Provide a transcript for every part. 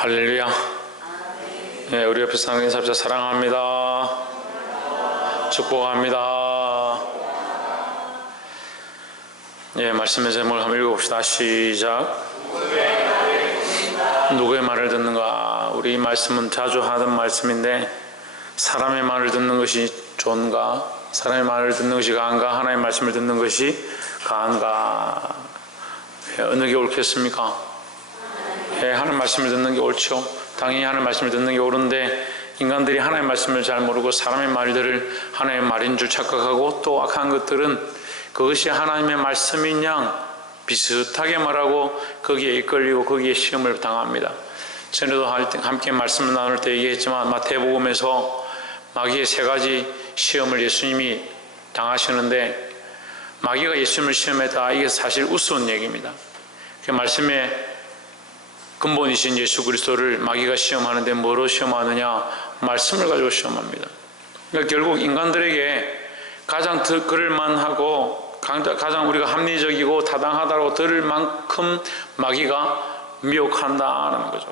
할렐루야. 네, 우리 옆에 사는 사람들 사랑합니다. 축복합니다. 예, 말씀의 제목을 한번 읽어봅시다. 시작. 누구의 말을 듣는가? 우리 이 말씀은 자주 하던 말씀인데, 사람의 말을 듣는 것이 좋은가? 사람의 말을 듣는 것이 가한가? 하나님의 말씀을 듣는 것이 가한가? 예, 어느 게 옳겠습니까? 예, 하나님 말씀을 듣는 게 옳죠. 당연히 하나님 말씀을 듣는 게 옳은데, 인간들이 하나님 말씀을 잘 모르고 사람의 말들을 하나님의 말인 줄 착각하고, 또 악한 것들은 그것이 하나님의 말씀인 양 비슷하게 말하고 거기에 이끌리고 거기에 시험을 당합니다. 전에도 함께 말씀을 나눌 때 얘기했지만, 마태복음에서 마귀의 세 가지 시험을 예수님이 당하시는데, 마귀가 예수님을 시험했다, 이게 사실 우스운 얘기입니다. 그 말씀의 근본이신 예수 그리스도를 마귀가 시험하는데 뭐로 시험하느냐? 말씀을 가지고 시험합니다. 그러니까 결국 인간들에게 가장 그럴만하고 가장 우리가 합리적이고 타당하다고 들을 만큼 마귀가 미혹한다는 거죠.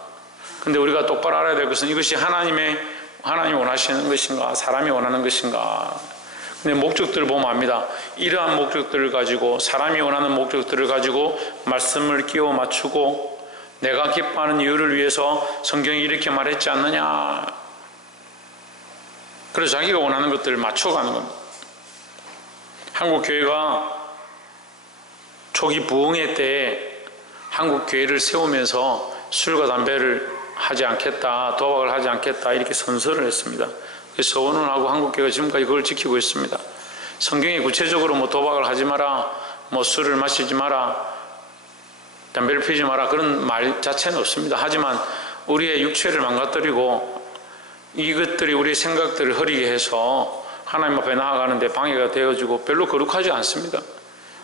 근데 우리가 똑바로 알아야 될 것은, 이것이 하나님이 원하시는 것인가, 사람이 원하는 것인가. 근데 목적들을 보면 압니다. 이러한 목적들을 가지고, 사람이 원하는 목적들을 가지고 말씀을 끼워 맞추고, 내가 기뻐하는 이유를 위해서 성경이 이렇게 말했지 않느냐. 그래서 자기가 원하는 것들을 맞춰가는 겁니다. 한국교회가 초기 부흥회 때 한국교회를 세우면서 술과 담배를 하지 않겠다, 도박을 하지 않겠다, 이렇게 선서를 했습니다. 그래서 서원을 하고 한국교회가 지금까지 그걸 지키고 있습니다. 성경이 구체적으로 뭐 도박을 하지 마라, 뭐 술을 마시지 마라, 담배를 피우지 마라, 그런 말 자체는 없습니다. 하지만 우리의 육체를 망가뜨리고 이것들이 우리의 생각들을 흐리게 해서 하나님 앞에 나아가는데 방해가 되어지고 별로 거룩하지 않습니다.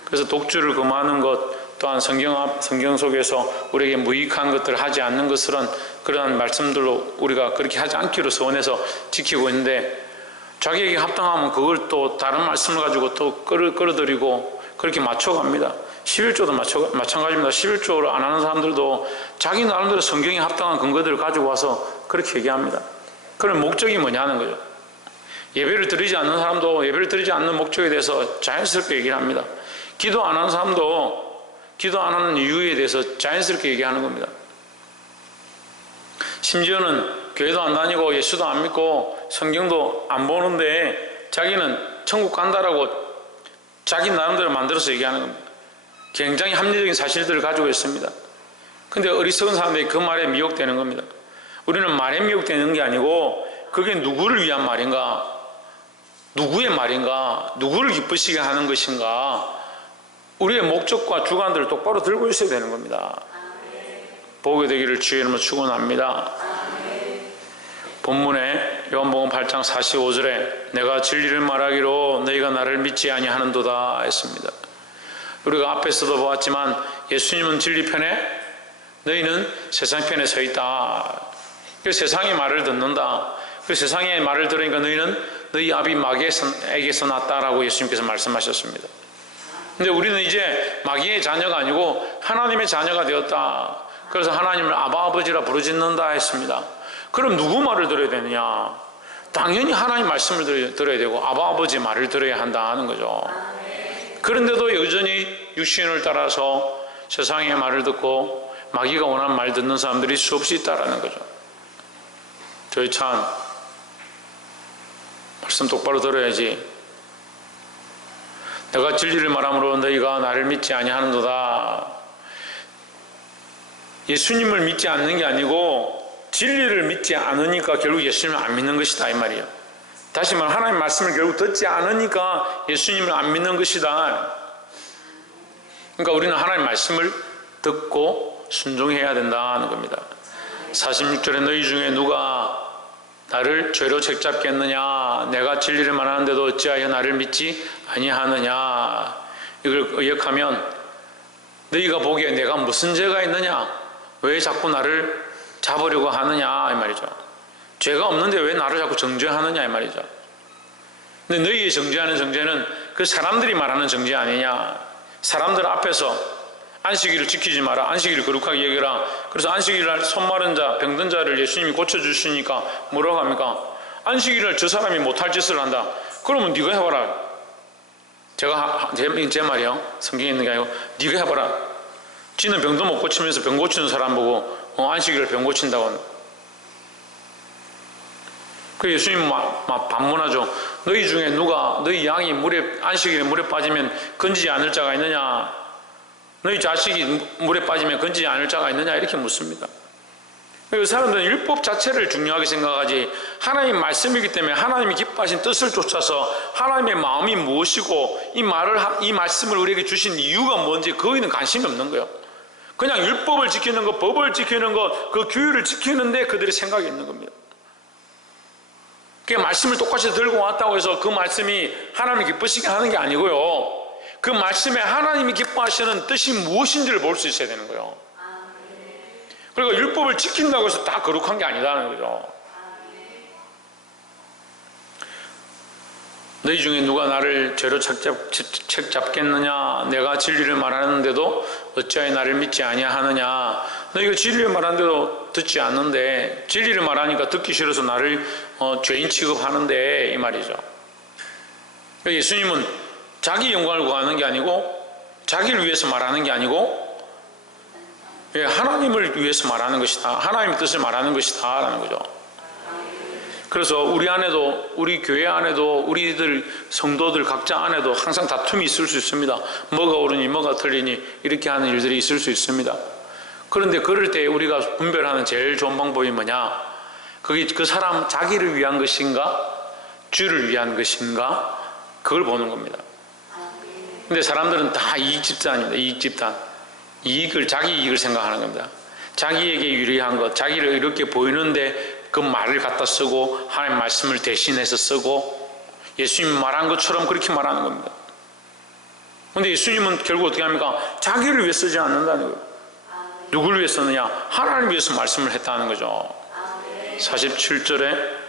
그래서 독주를 금하는 것, 또한 성경 속에서 우리에게 무익한 것들을 하지 않는 것은 그러한 말씀들로 우리가 그렇게 하지 않기로 서원해서 지키고 있는데, 자기에게 합당하면 그걸 또 다른 말씀을 가지고 또 끌어들이고 그렇게 맞춰갑니다. 11조도 마찬가지입니다. 11조를 안 하는 사람들도 자기 나름대로 성경에 합당한 근거들을 가지고 와서 그렇게 얘기합니다. 그런 목적이 뭐냐는 거죠. 예배를 드리지 않는 사람도 예배를 드리지 않는 목적에 대해서 자연스럽게 얘기를 합니다. 기도 안 하는 사람도 기도 안 하는 이유에 대해서 자연스럽게 얘기하는 겁니다. 심지어는 교회도 안 다니고 예수도 안 믿고 성경도 안 보는데 자기는 천국 간다라고 자기 나름대로 만들어서 얘기하는 겁니다. 굉장히 합리적인 사실들을 가지고 있습니다. 근데 어리석은 사람들이 그 말에 미혹되는 겁니다. 우리는 말에 미혹되는 게 아니고, 그게 누구를 위한 말인가, 누구의 말인가, 누구를 기쁘시게 하는 것인가, 우리의 목적과 주관들을 똑바로 들고 있어야 되는 겁니다. 보게 되기를 주의 이름으로 축원합니다. 본문에 요한복음 8장 45절에 내가 진리를 말하기로 너희가 나를 믿지 아니하는도다 했습니다. 우리가 앞에서도 보았지만, 예수님은 진리 편에, 너희는 세상 편에 서 있다. 그래서 세상의 말을 듣는다. 그래서 세상의 말을 들으니까 너희는 너희 아비 마귀에게서 났다라고 예수님께서 말씀하셨습니다. 근데 우리는 이제 마귀의 자녀가 아니고 하나님의 자녀가 되었다. 그래서 하나님을 아바 아버지라 부르짖는다 했습니다. 그럼 누구 말을 들어야 되느냐? 당연히 하나님 말씀을 들어야 되고 아바 아버지 말을 들어야 한다는 거죠. 그런데도 여전히 육신을 따라서 세상의 말을 듣고 마귀가 원하는 말 듣는 사람들이 수없이 있다라는 거죠. 저희 참 말씀 똑바로 들어야지. 내가 진리를 말함으로 너희가 나를 믿지 아니하는도다. 예수님을 믿지 않는 게 아니고 진리를 믿지 않으니까 결국 예수님을 안 믿는 것이다, 이 말이에요. 다시 말하면 하나님 말씀을 결국 듣지 않으니까 예수님을 안 믿는 것이다. 그러니까 우리는 하나님 말씀을 듣고 순종해야 된다는 겁니다. 46절에 너희 중에 누가 나를 죄로 책잡겠느냐? 내가 진리를 말하는데도 어찌하여 나를 믿지 아니하느냐? 이걸 의역하면, 너희가 보기에 내가 무슨 죄가 있느냐? 왜 자꾸 나를 잡으려고 하느냐? 이 말이죠. 죄가 없는데 왜 나를 자꾸 정죄하느냐? 이 말이죠. 근데 너희의 정죄하는 정죄는 그 사람들이 말하는 정죄 아니냐? 사람들 앞에서 안식일을 지키지 마라. 안식일을 거룩하게 여기라. 그래서 안식일날 손 마른 자, 병든 자를 예수님이 고쳐주시니까 뭐라고 합니까? 안식일날 저 사람이 못할 짓을 한다. 그러면 네가 해봐라. 제 말이요. 성경에 있는 게 아니고 네가 해봐라. 지는 병도 못 고치면서 병 고치는 사람 보고 안식일을 병 고친다고. 그 예수님 반문하죠. 너희 중에 누가 너희 양이 안식일에 물에 빠지면 건지지 않을 자가 있느냐? 너희 자식이 물에 빠지면 건지지 않을 자가 있느냐? 이렇게 묻습니다. 그 사람들은 율법 자체를 중요하게 생각하지 하나님 말씀이기 때문에 하나님이 기뻐하신 뜻을 쫓아서 하나님의 마음이 무엇이고 이 말씀을 우리에게 주신 이유가 뭔지 거기는 관심이 없는 거예요. 그냥 율법을 지키는 것, 법을 지키는 것, 그 규율을 지키는데 그들의 생각이 있는 겁니다. 그 말씀을 똑같이 들고 왔다고 해서 그 말씀이 하나님이 기쁘시게 하는 게 아니고요. 그 말씀에 하나님이 기뻐하시는 뜻이 무엇인지를 볼 수 있어야 되는 거예요. 그리고 율법을 지킨다고 해서 다 거룩한 게 아니라는 거죠. 너희 중에 누가 나를 죄로 책 잡겠느냐? 내가 진리를 말하는데도 어찌하여 나를 믿지 아니하느냐? 너희가 진리를 말하는데도 듣지 않는데 진리를 말하니까 듣기 싫어서 나를 죄인 취급하는데 이 말이죠. 예수님은 자기 영광을 구하는 게 아니고 자기를 위해서 말하는 게 아니고 하나님을 위해서 말하는 것이다. 하나님의 뜻을 말하는 것이다 라는 거죠. 그래서 우리 안에도, 우리 교회 안에도, 우리들 성도들 각자 안에도 항상 다툼이 있을 수 있습니다. 뭐가 옳으니 뭐가 틀리니 이렇게 하는 일들이 있을 수 있습니다. 그런데 그럴 때 우리가 분별하는 제일 좋은 방법이 뭐냐? 그게 그 사람 자기를 위한 것인가 주를 위한 것인가 그걸 보는 겁니다. 근데 사람들은 다 이익집단입니다. 이익집단. 자기 이익을 생각하는 겁니다. 자기에게 유리한 것, 자기를 이렇게 보이는데 그 말을 갖다 쓰고 하나님 말씀을 대신해서 쓰고 예수님이 말한 것처럼 그렇게 말하는 겁니다. 그런데 예수님은 결국 어떻게 합니까? 자기를 위해 쓰지 않는다는 거예요. 누구를 위해 썼느냐? 하나님을 위해서 말씀을 했다는 거죠. 47절에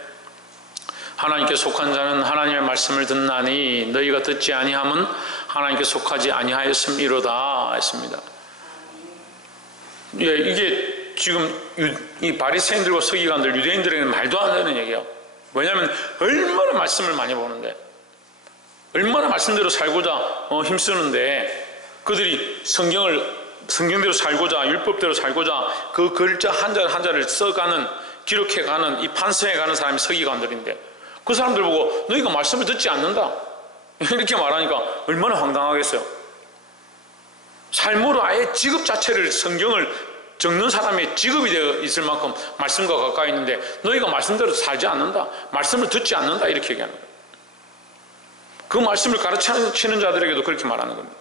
하나님께 속한 자는 하나님의 말씀을 듣나니 너희가 듣지 아니함은 하나님께 속하지 아니하였음이로다 했습니다. 예, 이게 지금 이 바리새인들과 서기관들, 유대인들에게는 말도 안 되는 얘기예요. 왜냐하면 얼마나 말씀을 많이 보는데 얼마나 말씀대로 살고자 힘쓰는데 그들이 성경대로 살고자 율법대로 살고자 그 글자 한자 한자를 써가는 기록해가는 이 판서해가는 사람이 서기관들인데 그 사람들 보고 너희가 말씀을 듣지 않는다 이렇게 말하니까 얼마나 황당하겠어요. 삶으로 아예 직업 자체를 성경을 적는 사람의 직업이 되어 있을 만큼 말씀과 가까이 있는데 너희가 말씀대로 살지 않는다, 말씀을 듣지 않는다 이렇게 얘기하는 거예요. 그 말씀을 가르치는 자들에게도 그렇게 말하는 겁니다.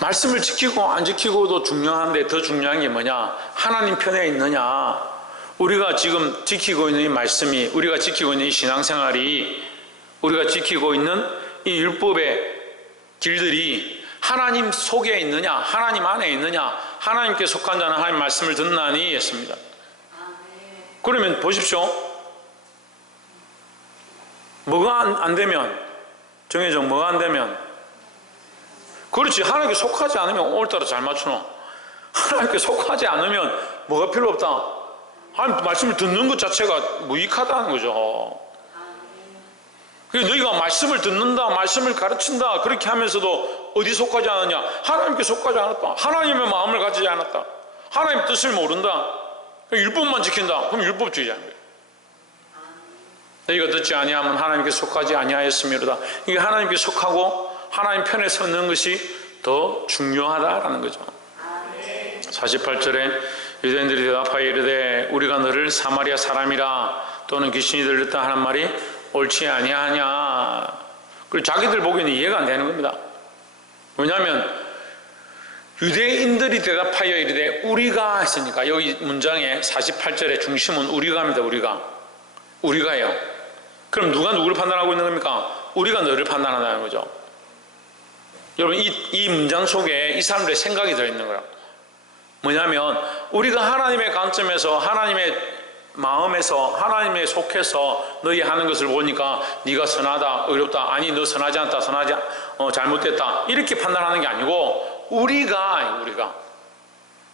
말씀을 지키고 안 지키고도 중요한데 더 중요한 게 뭐냐? 하나님 편에 있느냐? 우리가 지금 지키고 있는 이 말씀이, 우리가 지키고 있는 이 신앙생활이, 우리가 지키고 있는 이 율법의 길들이 하나님 속에 있느냐, 하나님 안에 있느냐, 하나님께 속한 자는 하나님 말씀을 듣나니 했습니다. 그러면 보십시오. 뭐가 안 되면, 정혜정 뭐가 안 되면, 그렇지, 하나님께 속하지 않으면 오늘따라 잘 맞추노. 하나님께 속하지 않으면 뭐가 필요 없다. 하나님 말씀을 듣는 것 자체가 무익하다는 거죠. 너희가 말씀을 듣는다, 말씀을 가르친다 그렇게 하면서도 어디 속하지 않느냐? 하나님께 속하지 않았다. 하나님의 마음을 가지지 않았다. 하나님 뜻을 모른다. 율법만 지킨다. 그럼 율법주의자인 거예요. 너희가 듣지 아니하면 하나님께 속하지 아니하였음이로다. 이게 하나님께 속하고 하나님 편에 서는 것이 더 중요하다라는 거죠. 48절에 유대인들이 대답하여 이르되 우리가 너를 사마리아 사람이라 또는 귀신이 들렸다 하는 말이 옳지 아니하냐. 그리고 자기들 보기에는 이해가 안 되는 겁니다. 왜냐하면 유대인들이 대답하여 이르되 우리가 했으니까 여기 문장의 48절의 중심은 우리가입니다. 우리가예요. 그럼 누가 누구를 판단하고 있는 겁니까? 우리가 너를 판단한다는 거죠. 여러분 이 문장 속에 이 사람들의 생각이 들어있는 거예요. 뭐냐면 우리가 하나님의 관점에서 하나님의 마음에서 하나님에 속해서 너희 하는 것을 보니까 네가 선하다, 의롭다, 아니 너 선하지 않다, 잘못됐다 이렇게 판단하는 게 아니고 우리가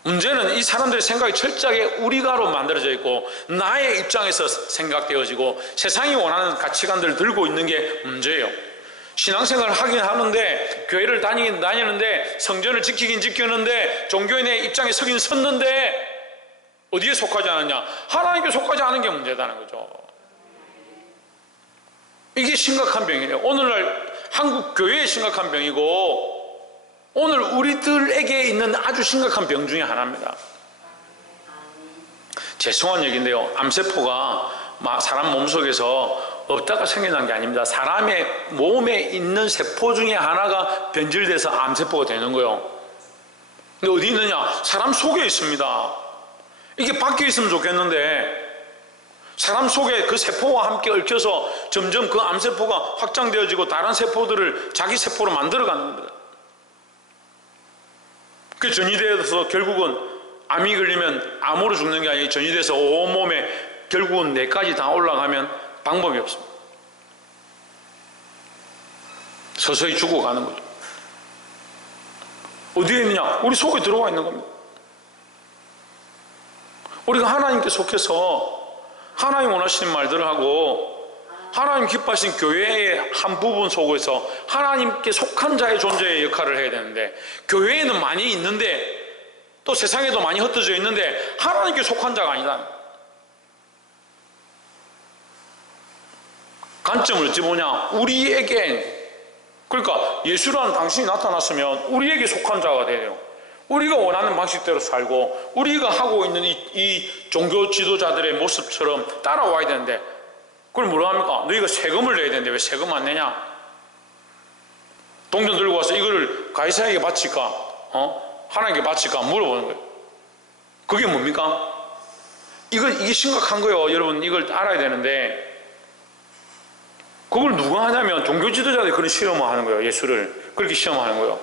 문제는 이 사람들의 생각이 철저하게 우리가로 만들어져 있고 나의 입장에서 생각되어지고 세상이 원하는 가치관들을 들고 있는 게 문제예요. 신앙생활을 하긴 하는데 교회를 다니긴 다니는데 성전을 지키긴 지켰는데 종교인의 입장에 서긴 섰는데 어디에 속하지 않았냐? 하나님께 속하지 않은 게 문제다는 거죠. 이게 심각한 병이에요. 오늘날 한국 교회의 심각한 병이고 오늘 우리들에게 있는 아주 심각한 병 중에 하나입니다. 죄송한 얘기인데요, 암세포가 사람 몸속에서 없다가 생겨난 게 아닙니다. 사람의 몸에 있는 세포 중에 하나가 변질돼서 암세포가 되는 거예요. 근데 어디 있느냐? 사람 속에 있습니다. 이게 밖에 있으면 좋겠는데 사람 속에 그 세포와 함께 얽혀서 점점 그 암세포가 확장되어지고 다른 세포들을 자기 세포로 만들어가는 겁니다. 그 전이돼서 결국은 암이 걸리면 암으로 죽는 게 아니라 전이돼서 온몸에 결국은 뇌까지 다 올라가면 방법이 없습니다. 서서히 죽어가는 거죠. 어디에 있느냐? 우리 속에 들어와 있는 겁니다. 우리가 하나님께 속해서 하나님 원하시는 말들을 하고 하나님 기뻐하신 교회의 한 부분 속에서 하나님께 속한 자의 존재의 역할을 해야 되는데 교회에는 많이 있는데 또 세상에도 많이 흩어져 있는데 하나님께 속한 자가 아니다. 관점을 어찌 보냐? 우리에게, 그러니까 예수라는 당신이 나타났으면 우리에게 속한 자가 돼요. 우리가 원하는 방식대로 살고 우리가 하고 있는 이 종교 지도자들의 모습처럼 따라와야 되는데 그걸 뭐라 합니까? 너희가 세금을 내야 되는데 왜 세금 안 내냐? 동전 들고 와서 이거를 가이사에게 바칠까? 하나님께 바칠까? 물어보는 거예요. 그게 뭡니까? 이게 심각한 거예요. 여러분 이걸 알아야 되는데 그걸 누가 하냐면 종교 지도자들이 그런 시험을 하는 거예요. 예수를 그렇게 시험하는 거예요.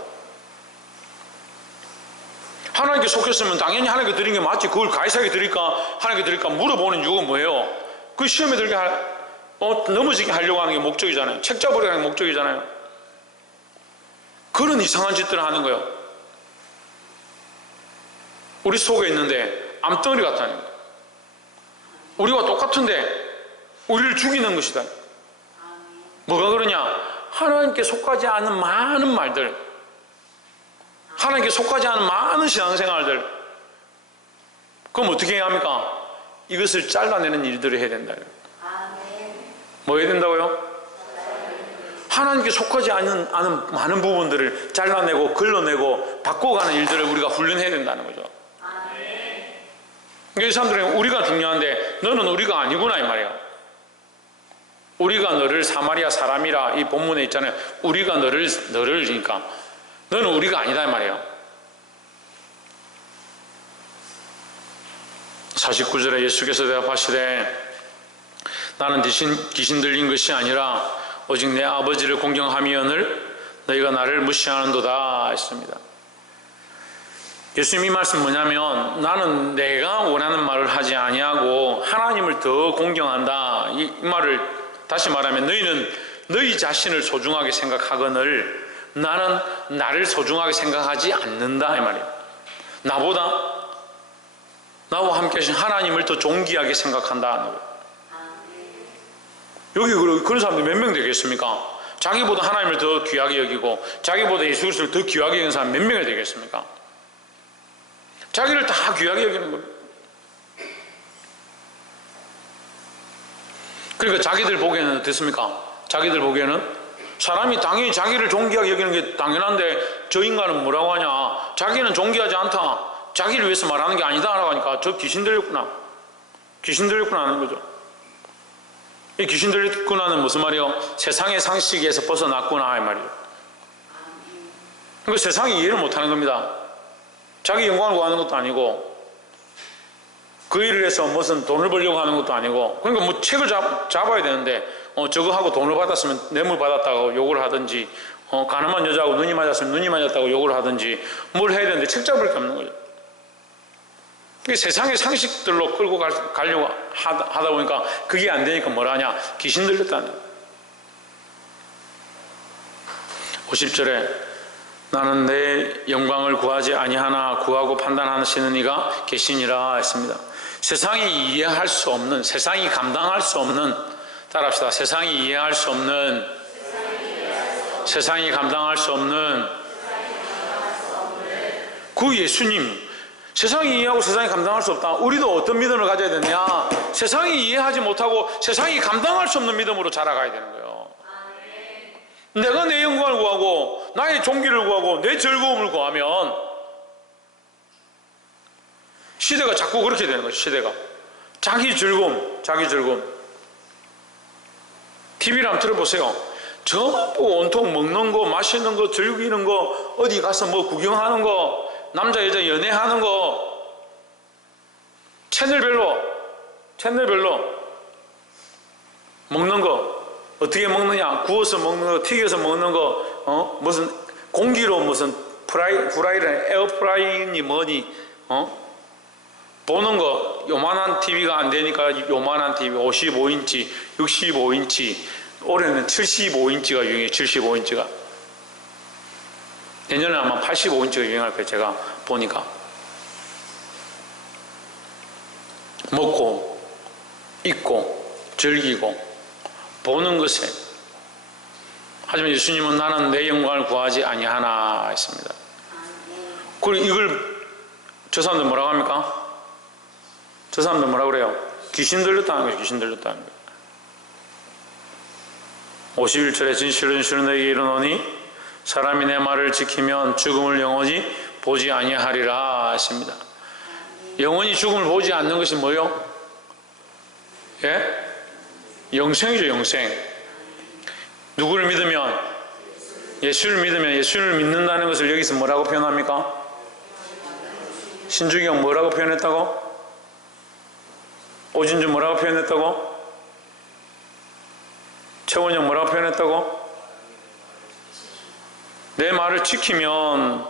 하나님께 속했으면 당연히 하나님께 드린 게 맞지. 그걸 가이사에게 드릴까? 하나님께 드릴까? 물어보는 이유가 뭐예요? 그 시험에 들게 넘어지게 하려고 하는 게 목적이잖아요. 책 잡으려고 하는 게 목적이잖아요. 그런 이상한 짓들을 하는 거예요. 우리 속에 있는데 암덩어리 같다는 거예요. 우리와 똑같은데 우리를 죽이는 것이다. 뭐가 그러냐? 하나님께 속하지 않은 많은 말들, 하나님께 속하지 않은 많은 신앙생활들, 그럼 어떻게 해야 합니까? 이것을 잘라내는 일들을 해야 된다. 뭐 해야 된다고요? 하나님께 속하지 않은 많은 부분들을 잘라내고 걸러내고 바꿔가는 일들을 우리가 훈련해야 된다는 거죠. 그러니까 이 사람들은 우리가 중요한데 너는 우리가 아니구나 이 말이에요. 우리가 너를 사마리아 사람이라 이 본문에 있잖아요. 우리가 너를 그러니까 너는 우리가 아니다 이 말이에요. 49절에 예수께서 대답하시되 나는 귀신 들린 것이 아니라 오직 내 아버지를 공경하미언을 너희가 나를 무시하는도다 했습니다. 예수님 이 말씀 뭐냐면 나는 내가 원하는 말을 하지 아니하고 하나님을 더 공경한다. 이 말을 다시 말하면 너희는 너희 자신을 소중하게 생각하거늘 나는 나를 소중하게 생각하지 않는다 이 말이에요. 나와 함께 하신 하나님을 더 존귀하게 생각한다. 여기 그런 사람들 몇 명 되겠습니까? 자기보다 하나님을 더 귀하게 여기고 자기보다 예수 그리스도를 더 귀하게 여기는 사람 몇 명이 되겠습니까? 자기를 다 귀하게 여기는 겁니다. 그러니까 자기들 보기에는 어떻습니까? 자기들 보기에는 사람이 당연히 자기를 존귀하게 여기는 게 당연한데 저 인간은 뭐라고 하냐? 자기는 존귀하지 않다. 자기를 위해서 말하는 게 아니다 라고 하니까 저 귀신 들렸구나. 귀신 들렸구나 하는 거죠. 이 귀신 들렸구나는 무슨 말이요? 세상의 상식에서 벗어났구나 이 말이에요. 그러니까 세상이 이해를 못하는 겁니다. 자기 영광을 구하는 것도 아니고 그 일을 해서 무슨 돈을 벌려고 하는 것도 아니고 그러니까 뭐 책을 잡아야 되는데 저거 하고 돈을 받았으면 뇌물 받았다고 욕을 하든지 가늠한 여자하고 눈이 맞았으면 눈이 맞았다고 욕을 하든지 뭘 해야 되는데 책 잡을 게 없는 거죠. 세상의 상식들로 끌고 가려고 하다 보니까 그게 안 되니까 뭐라 하냐? 귀신 들렸다는 거예요. 50절에 나는 내 영광을 구하지 아니하나 구하고 판단하시는 이가 계시니라 했습니다. 세상이 이해할 수 없는, 세상이 감당할 수 없는, 따라합시다. 세상이 이해할 수 없는, 세상이 감당할 수 없는 그 예수님, 세상이 이해하고 세상이 감당할 수 없다. 우리도 어떤 믿음을 가져야 되느냐? 세상이 이해하지 못하고 세상이 감당할 수 없는 믿음으로 자라가야 되는 거예요. 내가 내 영광을 구하고 나의 존귀를 구하고 내 즐거움을 구하면 시대가 자꾸 그렇게 되는 거죠. 시대가 자기 즐거움, 자기 즐거움. TV를 한번 틀어보세요. 전부 온통 먹는 거, 마시는 거, 즐기는 거, 어디 가서 뭐 구경하는 거, 남자 여자 연애하는 거, 채널별로 먹는 거 어떻게 먹느냐, 구워서 먹는 거, 튀겨서 먹는 거, 무슨 공기로 무슨 프라이를 에어프라이니 뭐니, 보는 거 요만한 TV가 안 되니까 요만한 TV 55인치, 65인치, 올해는 75인치가 유행해요. 75인치가 내년에 아마 85인치가 유행할 거예요. 제가 보니까 먹고 입고 즐기고 보는 것에, 하지만 예수님은 나는 내 영광을 구하지 아니하나 했습니다. 그리고 이걸 저 사람들 뭐라고 합니까? 저 사람들 뭐라고 그래요? 귀신 들렸다는 거예요. 귀신 들렸다는 거예요. 51절에 진실로 너에게 이르노니 사람이 내 말을 지키면 죽음을 영원히 보지 아니하리라 했습니다. 영원히 죽음을 보지 않는 것이 뭐요? 예? 영생이죠. 영생. 누구를 믿으면? 예수를 믿으면, 예수를 믿는다는 것을 여기서 뭐라고 표현합니까? 신주경 뭐라고 표현했다고? 오진주 뭐라고 표현했다고? 최원영 뭐라고 표현했다고? 내 말을 지키면,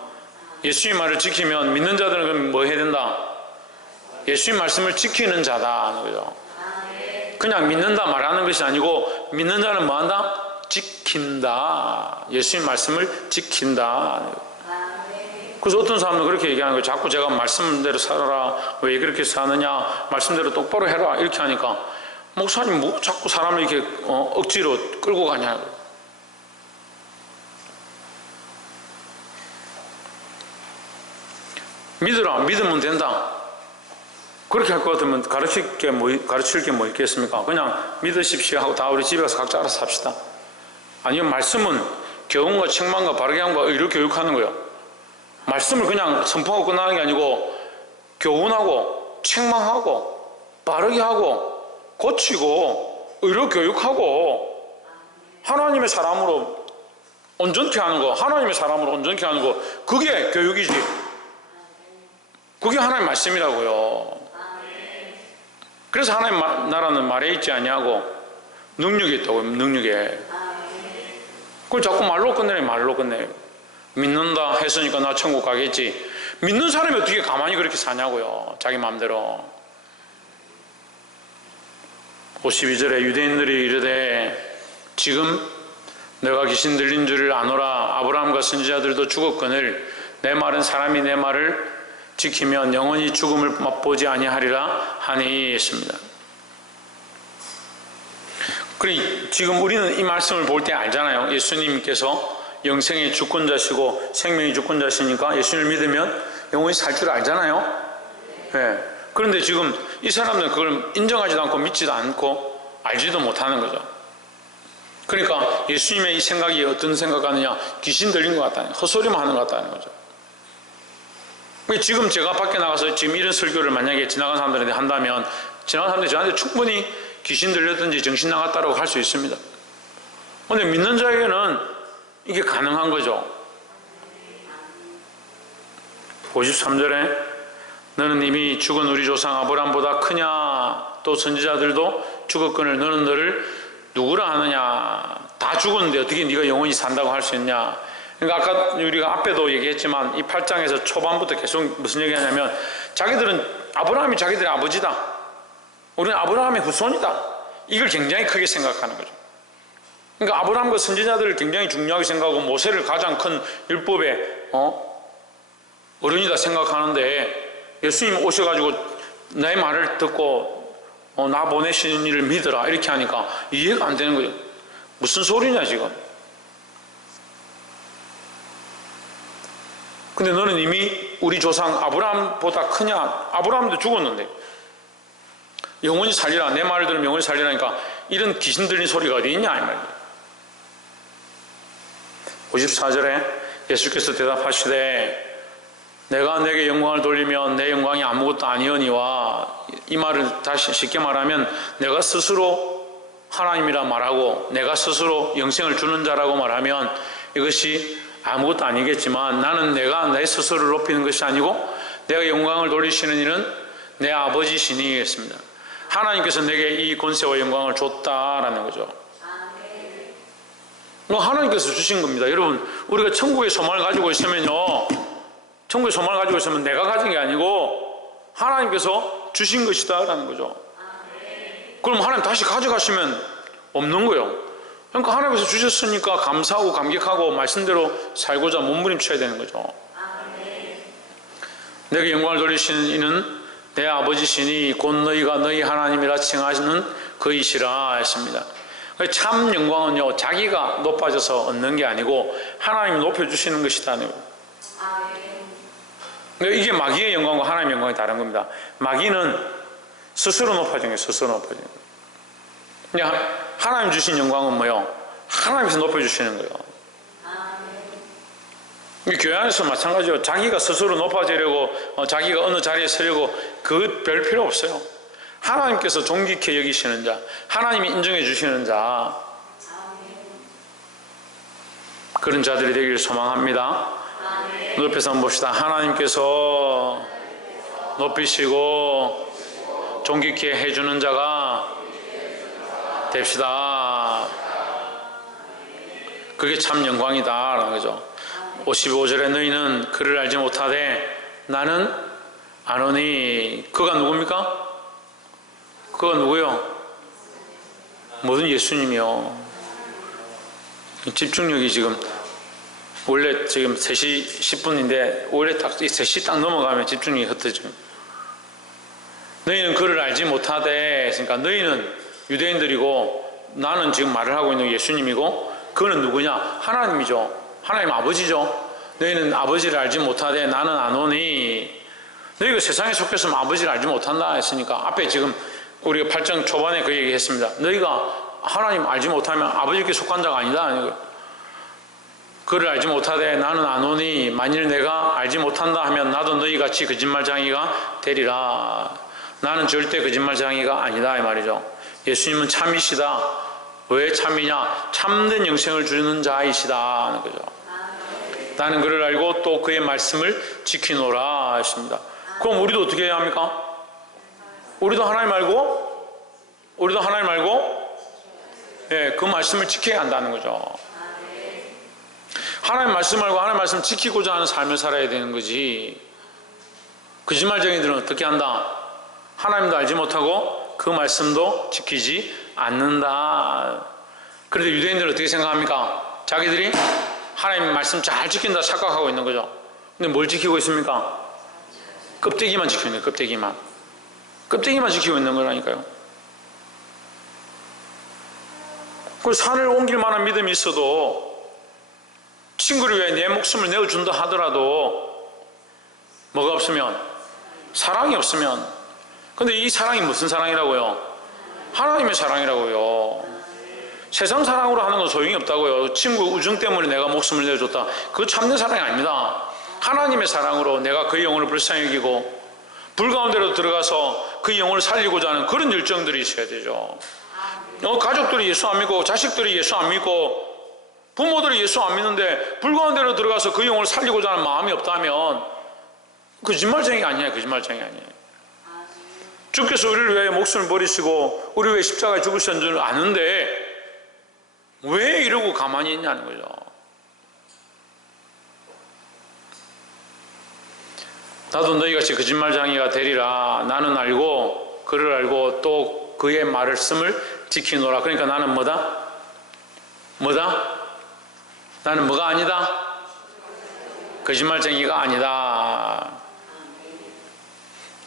예수의 말을 지키면 믿는 자들은 그럼 뭐 해야 된다? 예수의 말씀을 지키는 자다 하는 거죠. 그냥 믿는다 말하는 것이 아니고 믿는 자는 뭐 한다? 지킨다. 예수의 말씀을 지킨다. 그래서 어떤 사람은 그렇게 얘기하는 거예요. 자꾸 제가 말씀대로 살아라, 왜 그렇게 사느냐, 말씀대로 똑바로 해라 이렇게 하니까 목사님 뭐 자꾸 사람을 이렇게 억지로 끌고 가냐고. 믿으라, 믿으면 된다. 그렇게 할 것 같으면 가르칠 게 뭐 있겠습니까? 그냥 믿으십시오 하고 다 우리 집에 가서 각자 알아서 삽시다. 아니면 말씀은 교훈과 책망과 바르게 함과 의로 교육하는 거예요. 말씀을 그냥 선포하고 끝나는 게 아니고 교훈하고 책망하고 바르게 하고 고치고 의로 교육하고 하나님의 사람으로 온전케 하는 거, 하나님의 사람으로 온전케 하는 거, 그게 교육이지. 그게 하나님의 말씀이라고요. 그래서 하나님 나라는 말에 있지 아니하고 능력이 있다고요. 능력에. 그걸 자꾸 말로 끝내네. 말로 끝내요. 믿는다 했으니까 나 천국 가겠지. 믿는 사람이 어떻게 가만히 그렇게 사냐고요. 자기 마음대로. 52절에 유대인들이 이르되 지금 내가 귀신 들린 줄을 아노라. 아브라함과 선지자들도 죽었거늘 내 말은 사람이 내 말을 지키면 영원히 죽음을 맛보지 아니하리라 하니 했습니다. 그리고 지금 우리는 이 말씀을 볼 때 알잖아요. 예수님께서 영생의 주권자시고 생명의 주권자시니까 예수님을 믿으면 영원히 살 줄 알잖아요. 네. 그런데 지금 이 사람들은 그걸 인정하지도 않고 믿지도 않고 알지도 못하는 거죠. 그러니까 예수님의 이 생각이 어떤 생각하느냐, 귀신 들린 것 같다는, 헛소리만 하는 것 같다는 거죠. 지금 제가 밖에 나가서 지금 이런 설교를 만약에 지나간 사람들한테 한다면 지나간 사람들이 저한테 충분히 귀신 들렸든지 정신 나갔다라고 할 수 있습니다. 그런데 믿는 자에게는 이게 가능한 거죠. 53절에 너는 이미 죽은 우리 조상 아브라함보다 크냐, 또 선지자들도 죽었거늘 너는 너를 누구라 하느냐. 다 죽었는데 어떻게 네가 영원히 산다고 할 수 있냐. 그러니까 아까 우리가 앞에도 얘기했지만 이 8장에서 초반부터 계속 무슨 얘기하냐면 자기들은 아브라함이 자기들의 아버지다, 우리는 아브라함의 후손이다, 이걸 굉장히 크게 생각하는 거죠. 그러니까 아브라함과 선지자들을 굉장히 중요하게 생각하고 모세를 가장 큰 율법의 어른이다 생각하는데, 예수님 오셔가지고 내 말을 듣고 나 보내신 이를 믿어라 이렇게 하니까 이해가 안 되는 거예요. 무슨 소리냐 지금. 근데 너는 이미 우리 조상 아브라함보다 크냐? 아브라함도 죽었는데 영원히 살리라, 내 말을 들으면 영원히 살리라니까 이런 귀신 들린 소리가 어디 있냐 이 말이에요. 54절에 예수께서 대답하시되 내가 내게 영광을 돌리면 내 영광이 아무것도 아니오니와, 이 말을 다시 쉽게 말하면 내가 스스로 하나님이라 말하고 내가 스스로 영생을 주는 자라고 말하면 이것이 아무것도 아니겠지만, 나는 내가 내 스스로를 높이는 것이 아니고 내가 영광을 돌리시는 이는 내 아버지시니 했습니다. 하나님께서 내게 이 권세와 영광을 줬다라는 거죠. 하나님께서 주신 겁니다. 여러분, 우리가 천국의 소망을 가지고 있으면요, 천국의 소망을 가지고 있으면 내가 가진 게 아니고 하나님께서 주신 것이다 라는 거죠. 그럼 하나님 다시 가져가시면 없는 거예요. 그러니까 하나님께서 주셨으니까 감사하고 감격하고 말씀대로 살고자 몸부림쳐야 되는 거죠. 내게 영광을 돌리시는 이는 내 아버지시니 곧 너희가 너희 하나님이라 칭하시는 그이시라 했습니다. 참 영광은요, 자기가 높아져서 얻는 게 아니고 하나님이 높여주시는 것이다. 이게 마귀의 영광과 하나님의 영광이 다른 겁니다. 마귀는 스스로 높아지는 거예요. 스스로 높아지는 거예요. 그냥 하나님 주신 영광은 뭐요? 하나님께서 높여주시는 거예요. 교회 안에서 마찬가지로 자기가 스스로 높아지려고 자기가 어느 자리에 서려고 그 별 필요 없어요. 하나님께서 존귀케 여기시는 자, 하나님이 인정해 주시는 자, 그런 자들이 되기를 소망합니다. 높여서 한번 봅시다. 하나님께서 높이시고 존귀케 해주는 자가 됩시다. 그게 참 영광이다 라는 거죠. 55절에 너희는 그를 알지 못하되 나는 아노니. 그가 누굽니까? 그가 누구요? 모든 예수님이요. 집중력이 지금 원래 지금 3시 10분인데 원래 딱 3시 딱 넘어가면 집중력이 흩어져요. 너희는 그를 알지 못하되, 그러니까 너희는 유대인들이고 나는 지금 말을 하고 있는 예수님이고, 그는 누구냐? 하나님이죠. 하나님 아버지죠. 너희는 아버지를 알지 못하되 나는 아노니. 너희가 세상에 속했으면 아버지를 알지 못한다 했으니까 앞에 지금 우리가 8장 초반에 그 얘기 했습니다. 너희가 하나님 알지 못하면 아버지께 속한 자가 아니다. 그를 알지 못하되 나는 아노니. 만일 내가 알지 못한다 하면 나도 너희같이 거짓말쟁이가 되리라. 나는 절대 거짓말쟁이가 아니다 이 말이죠. 예수님은 참이시다. 왜 참이냐? 참된 영생을 주는 자이시다 하는 거죠. 나는 그를 알고 또 그의 말씀을 지키노라 했습니다. 그럼 우리도 어떻게 해야 합니까? 우리도 하나님 알고 예, 그 말씀을 지켜야 한다는 거죠. 하나님 말씀 알고 하나님 말씀 지키고자 하는 삶을 살아야 되는 거지. 거짓말쟁이들은 어떻게 한다? 하나님도 알지 못하고 그 말씀도 지키지 않는다. 그런데 유대인들은 어떻게 생각합니까? 자기들이 하나님 말씀 잘 지킨다 착각하고 있는 거죠. 근데 뭘 지키고 있습니까? 껍데기만 지키고 있는 거예요. 껍데기만 지키고 있는 거라니까요. 그 산을 옮길 만한 믿음이 있어도, 친구를 위해 내 목숨을 내어준다 하더라도 뭐가 없으면, 사랑이 없으면. 근데 이 사랑이 무슨 사랑이라고요? 하나님의 사랑이라고요. 세상 사랑으로 하는 건 소용이 없다고요. 친구 우정 때문에 내가 목숨을 내어줬다, 그거 참된 사랑이 아닙니다. 하나님의 사랑으로 내가 그의 영혼을 불쌍히 여기고 불 가운데로 들어가서 그의 영혼을 살리고자 하는 그런 열정들이 있어야 되죠. 가족들이 예수 안 믿고, 자식들이 예수 안 믿고, 부모들이 예수 안 믿는데 불 가운데로 들어가서 그의 영혼을 살리고자 하는 마음이 없다면 거짓말쟁이 아니에요. 거짓말쟁이 아니에요. 주께서 우리를 위해 목숨을 버리시고 우리 위해 십자가에 죽으신 줄 아는데 왜 이러고 가만히 있냐는 거죠. 나도 너희같이 거짓말쟁이가 되리라. 나는 알고 그를 알고 또 그의 말씀을 지키노라. 그러니까 나는 뭐다? 나는 뭐가 아니다? 거짓말쟁이가 아니다.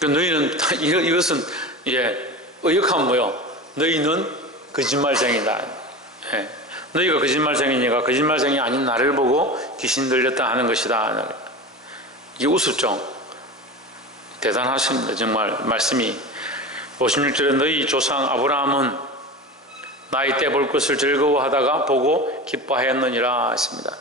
너희는 이것은 의역하면 뭐요? 너희는 거짓말쟁이다. 예. 너희가 거짓말쟁이니까 거짓말쟁이 아닌 나를 보고 귀신 들렸다 하는 것이다. 이게 우습죠? 대단하십니다. 정말 말씀이. 56절에 너희 조상 아브라함은 나이 때 볼 것을 즐거워하다가 보고 기뻐하였느니라 했습니다.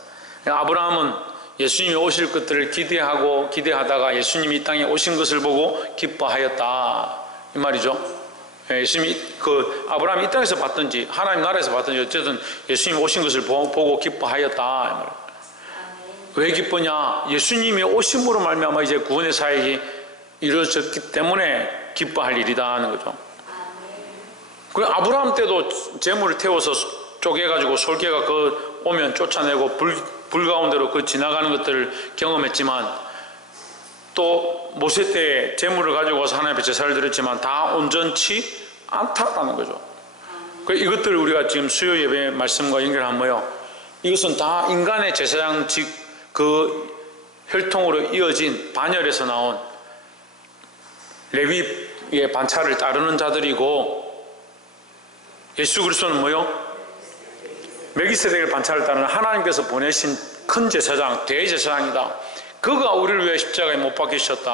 아브라함은 예수님이 오실 것들을 기대하다가 예수님이 이 땅에 오신 것을 보고 기뻐하였다 이 말이죠. 예수님이 아브라함이 이 땅에서 봤든지 하나님 나라에서 봤든지 어쨌든 예수님이 오신 것을 보고 기뻐하였다. 왜 기쁘냐? 예수님이 오심으로 말미암아 이제 구원의 사역이 이루어졌기 때문에 기뻐할 일이다 하는 거죠. 그 아브라함 때도 재물을 태워서 쪼개가지고 솔개가 오면 쫓아내고 불 가운데로 지나가는 것들을 경험했지만, 또 모세 때 재물을 가지고 와서 하나님 앞에 제사를 드렸지만 다 온전치 않다라는 거죠. 이것들을 우리가 지금 수요 예배 말씀과 연결하면 뭐예요? 이것은 다 인간의 제사장직 그 혈통으로 이어진 반열에서 나온 레위의 반차를 따르는 자들이고, 예수 그리스도는 뭐요? 멜기세덱의 반차를 따르는 하나님께서 보내신 큰 제사장, 대제사장이다. 그가 우리를 위해 십자가에 못 박히셨다.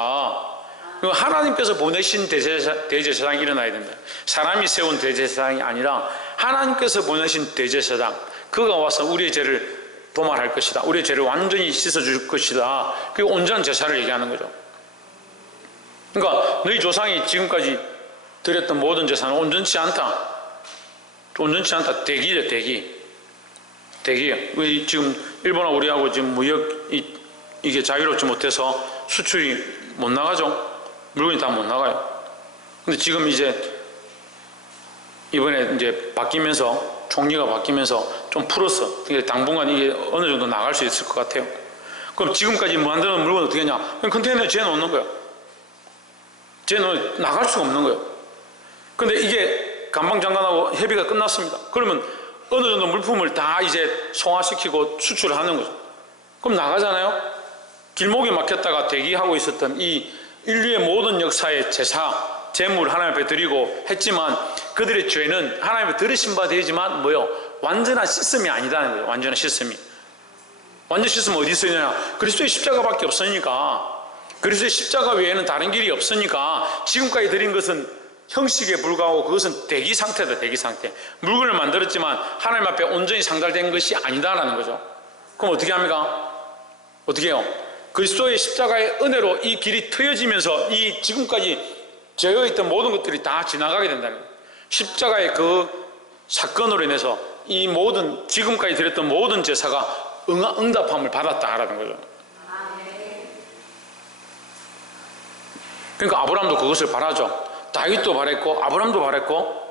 하나님께서 보내신 대제사장이 일어나야 된다. 사람이 세운 대제사장이 아니라 하나님께서 보내신 대제사장, 그가 와서 우리의 죄를 도말할 것이다. 우리의 죄를 완전히 씻어줄 것이다. 그리고 온전한 제사를 얘기하는 거죠. 그러니까 너희 조상이 지금까지 드렸던 모든 제사는 온전치 않다. 온전치 않다. 대기죠, 대기예요. 왜 지금 일본하고 우리하고 지금 무역이 이게 자유롭지 못해서 수출이 못 나가죠. 물건이 다 못 나가요. 근데 지금 이제 이번에 이제 바뀌면서 총리가 바뀌면서 좀 풀었어. 당분간 이게 어느 정도 나갈 수 있을 것 같아요. 그럼 지금까지 만드는 물건 어떻게 하냐? 그냥 컨테이너에 재놓는 거예요. 재놓으면 나갈 수가 없는 거예요. 근데 이게 관방장관하고 협의가 끝났습니다. 그러면 어느 정도 물품을 다 이제 송화시키고 수출을 하는 거죠. 그럼 나가잖아요. 길목에 막혔다가 대기하고 있었던 이 인류의 모든 역사의 제사, 제물 하나님 앞에 드리고 했지만, 그들의 죄는 하나님 앞에 들으신 바 되지만 뭐요? 완전한 씻음이 아니다는 거예요. 완전한 씻음이. 완전 씻음은 어디 있으냐? 그리스도의 십자가밖에 없으니까, 그리스도의 십자가 외에는 다른 길이 없으니까 지금까지 드린 것은 형식에 불과하고 그것은 대기 상태다. 대기 상태. 물건을 만들었지만 하나님 앞에 온전히 상달된 것이 아니다라는 거죠. 그럼 어떻게 합니까? 어떻게 해요? 그리스도의 십자가의 은혜로 이 길이 트여지면서 이 지금까지 죄어있던 모든 것들이 다 지나가게 된다는 거예요. 십자가의 그 사건으로 인해서 이 모든 지금까지 드렸던 모든 제사가 응답함을 받았다라는 거죠. 그러니까 아브라함도 그것을 바라죠. 다윗도 바랬고 아브라함도 바랬고,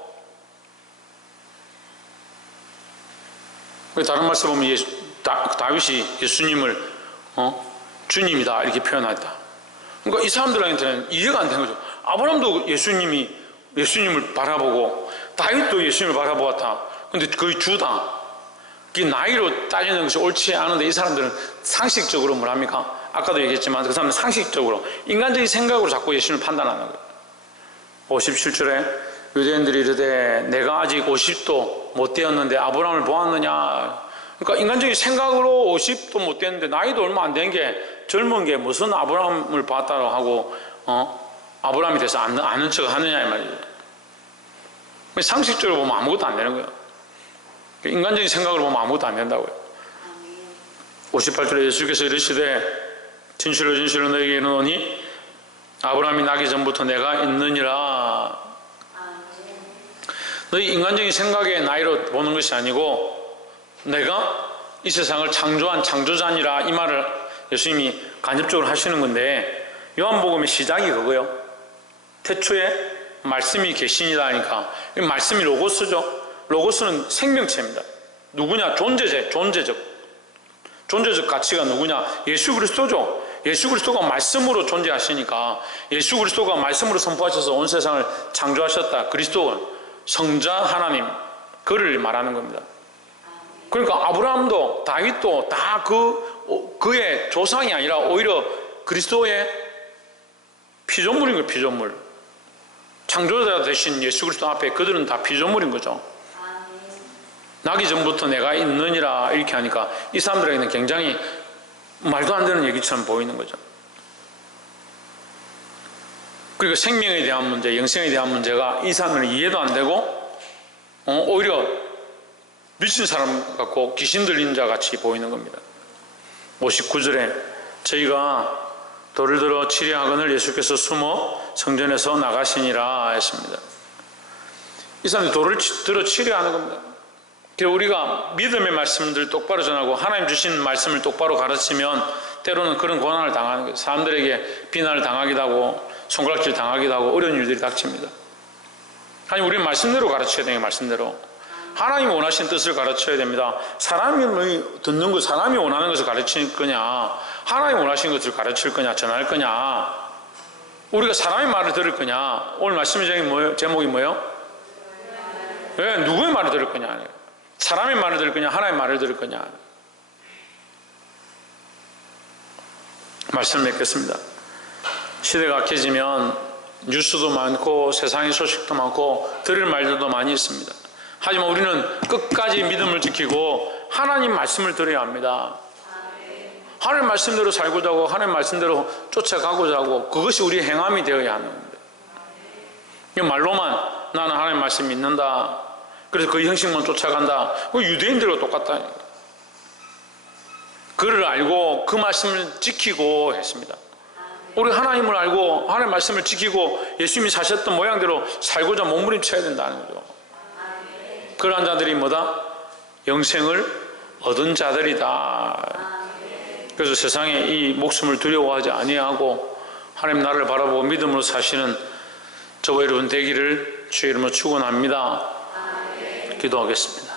다른 말씀 보면 다윗이 예수님을 주님이다 이렇게 표현했다. 그러니까 이 사람들한테는 이해가 안 되는 거죠. 아브라함도 예수님을 바라보고 다윗도 예수님을 바라보았다. 근데 거의 주다. 그 나이로 따지는 것이 옳지 않은데 이 사람들은 상식적으로 뭘 합니까? 아까도 얘기했지만 그 사람은 상식적으로 인간적인 생각으로 자꾸 예수님을 판단하는 거예요. 57절에 유대인들이 이르되 내가 아직 50도 못 되었는데 아브라함을 보았느냐. 그러니까 인간적인 생각으로 50도 못 되었는데 나이도 얼마 안 된 게 젊은 게 무슨 아브라함을 봤다고 하고 아브라함에 대해서 아는 척 하느냐 이 말이죠. 상식적으로 보면 아무것도 안 되는 거예요. 인간적인 생각으로 보면 아무것도 안 된다고요. 58절에 예수께서 이르시되 진실로 진실로 너희에게 이르노니 아브라함이 나기 전부터 내가 있느니라. 너희 인간적인 생각의 나이로 보는 것이 아니고 내가 이 세상을 창조한 창조자니라, 이 말을 예수님이 간접적으로 하시는 건데, 요한복음의 시작이 그거예요. 태초에 말씀이 계시니라 하니까 말씀이 로고스죠. 로고스는 생명체입니다. 누구냐? 존재적 가치가 누구냐? 예수 그리스도죠. 예수 그리스도가 말씀으로 존재하시니까 예수 그리스도가 말씀으로 선포하셔서 온 세상을 창조하셨다. 그리스도 성자 하나님, 그를 말하는 겁니다. 그러니까 아브라함도 다윗도 다 그의 조상이 아니라 오히려 그리스도의 피조물인 거예요. 피조물. 창조자 되신 예수 그리스도 앞에 그들은 다 피조물인 거죠. 나기 전부터 내가 있느니라 이렇게 하니까 이 사람들에게는 굉장히 말도 안 되는 얘기처럼 보이는 거죠. 그리고 생명에 대한 문제, 영생에 대한 문제가 이 사람들은 이해도 안 되고 오히려 미친 사람 같고 귀신 들린 자 같이 보이는 겁니다. 59절에 저희가 돌을 들어 치려하거늘 예수께서 숨어 성전에서 나가시니라 했습니다. 이 사람들이 돌을 들어 치려하는 겁니다. 우리가 믿음의 말씀을 똑바로 전하고 하나님 주신 말씀을 똑바로 가르치면 때로는 그런 고난을 당하는 거예요. 사람들에게 비난을 당하기도 하고 손가락질 당하기도 하고 어려운 일들이 닥칩니다. 아니 우리는 말씀대로 가르쳐야 돼요. 말씀대로 하나님이 원하신 뜻을 가르쳐야 됩니다. 사람이 듣는 것, 사람이 원하는 것을 가르칠 거냐, 하나님이 원하신 것을 가르칠 거냐, 전할 거냐, 우리가 사람의 말을 들을 거냐. 오늘 말씀의 제목이 뭐예요? 왜 누구의 말을 들을 거냐, 사람의 말을 들을 거냐, 하나님의 말을 들을 거냐. 말씀 맺겠습니다. 시대가 악해지면 뉴스도 많고 세상의 소식도 많고 들을 말들도 많이 있습니다. 하지만 우리는 끝까지 믿음을 지키고 하나님 말씀을 들어야 합니다. 하나님 말씀대로 살고자 하고 하나님 말씀대로 쫓아가고자 하고 그것이 우리의 행함이 되어야 하는 겁니다. 말로만 나는 하나님 말씀 믿는다, 그래서 그 형식만 쫓아간다, 유대인들과 똑같다. 그를 알고 그 말씀을 지키고 했습니다. 우리 하나님을 알고 하나님 말씀을 지키고 예수님이 사셨던 모양대로 살고자 몸부림쳐야 된다는 거죠. 그러한 자들이 뭐다? 영생을 얻은 자들이다. 그래서 세상에 이 목숨을 두려워하지 아니하고 하나님 나라를 바라보고 믿음으로 사시는 저와 여러분 되기를 주의 이름으로 축원합니다. 기도하겠습니다.